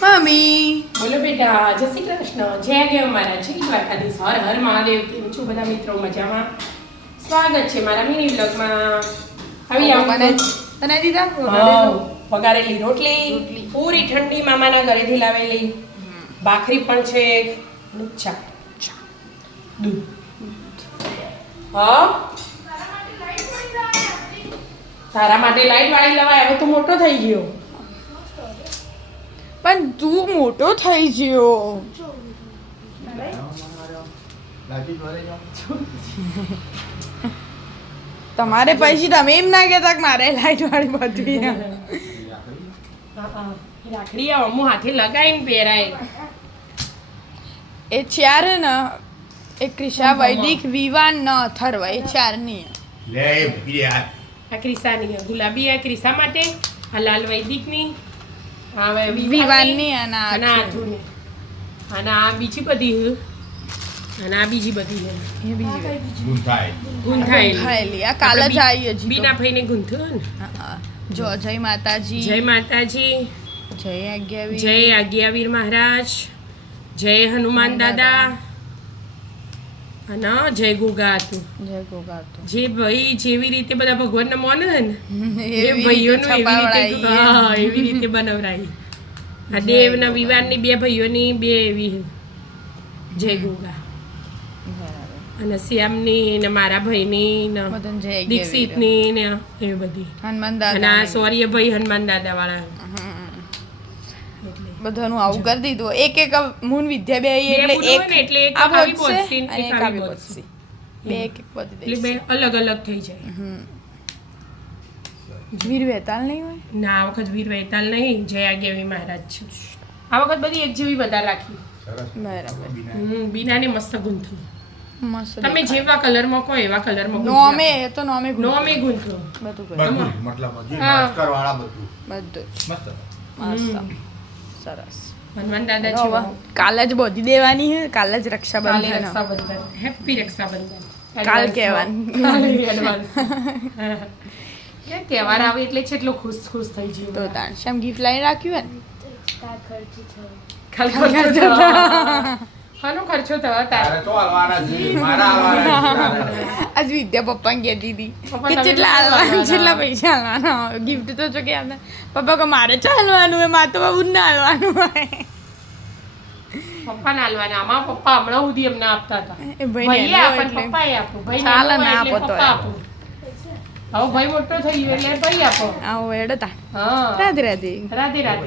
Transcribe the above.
Mummy બોલો બેટા, જય શ્રી કૃષ્ણ, જય દેવ મારા જય દ્વારકાધીશ, હર હર મહાદેવ. કેમ છો બધા મિત્રો? મજામાં? સ્વાગત છે મારા મિની બ્લોગમાં. આવી આવો. બનાવી દીધા વઘારેલી રોટલી, પૂરી ઠંડી મામાના ઘરેથી લાવેલી, ભાખરી પણ છે, અને ચા, દૂધ. હા, તારા માટે લાઈટ વાળી લવાય. હવે તું મોટો થઈ ગયો. પણ તું મોટો થઈ ગયો. તમારે પછી તમે એમ ના કહેતા કે મારે લાઈટ વાળી બધી રાખડી આ અમુ હાથે લગાવીને પહેરાય. એ ચાર ને એ ક્રિશા વૈદિક વિવાન ન અથર્વ એ ચાર ની આ ક્રિસાની ગુલાબી, આ ક્રિસા માટે, આ લાલ વૈદિકની, આ વિવાનની અને આ અને આથુની, અને આ બીજી બધી, અને આ બીજી બધી છે એ બીજી ગુંથાયેલી. ગુંથાયેલી આ કાલ જ આવી હજી બીના ભાઈને ગુંથ્યું ને. જો જય માતાજી, જય માતાજી, જય આજ્ઞાવી, જય આજ્ઞાવીર મહારાજ, જય હનુમાન દાદા, અને જય ગોગા હતું. જય ગોગાતો જે ભાઈ જેવી રીતે બધા ભગવાનને માને ને એ એવી ભાઈઓનું રીતે એવી રીતે છપાવડાવી. હા એવી રીતે બનાવરાઈ. આ દેવના વિવાનની બે ભાઈઓની બે એવી જય ગોગા, બરાબર. અને શ્યામની ને મારા ભાઈની ને બધાને જય આજ્ઞાવી. દીક્ષિતની ને એવી બધી. હનુમાન અને આ દાદા સૌર્ય ભાઈ હનુમાન દાદા વાળા. બધાનું આવું કરી દીધું. એક એક મૂન વિદ્યા બે બે એટલે પૂરું હોય ને એટલે એક આ આવી વધશે પહોંચશે ને અને એક એક આવી આવી પહોંચશે. વધશે. બે એક એક વધી એટલે બે દેશે. અલગ અલગ થઈ જાય. વીર વેતાલ નહીં હોય ના, આ વખત વીર વૈતાલ નહીં, જય આજ્ઞાવી મહારાજ છે. આ વખત બધી એક જેવી વધારે રાખી. બરાબર. બીનાને મસ્ત ગૂંથું. મસ્ત તમે દેખાય. જેવા કલરમાં કહો એવા કલરમાં નોમે એ તો નોમે નોમે ગૂંથો. બધું બધું કર્યું. જ, મતલબ હજી હા. માસ્ટર વાળા બધું બધું જ. મસ્ત. મસ્ત સરસ. હનુમાન દાદા હવે છે. કાલે જ બોધી દેવાની હે કાલે જ કાલે રક્ષાબંધન હે. રક્ષાબંધન. હેપી રક્ષાબંધન. કાલ Advance કહેવાનું. માં. કાલે advance. કે તહેવાર આવે એટલે કેટલો ખુશ ખુશ થઈ તો જઈએ. તાણ શેમ ગિફ્ટ લઈને રાખ્યું હે ને? કાલ ખર્ચો થવા. હાનો ખર્ચો થવા તારે? તારે તો હાલવાના છે, મારા હાલવાના છે. આજ વિદ્યા પપ્પાને કહેતી હતી પપ્પા કે તમે કેટલા કેટલા હાલવાના હાલવાના? કેટલા પૈસા હાલવાના ગિફ્ટ તો જો કે આપને પપ્પા કે મારે ચાલવાનું હોય મારે તો બાબુ ના હાલવાનું હોય પપ્પાને હાલવાના. આમાં પપ્પા હમણાં સુધી એમને આપતા હતા. એ ભાઈને ભાઈએ એનો આપે એટલે પપ્પાએ આપો. ભાઈ ચાલે નાનો ના હોય એટલે આપો તોય. પપ્પા આપો. હવે ભાઈ મોટો થઈ ગયો એટલે ભાઈ આપો. આવો એડો તા હા. રાધે રાધે રાધે રાધે.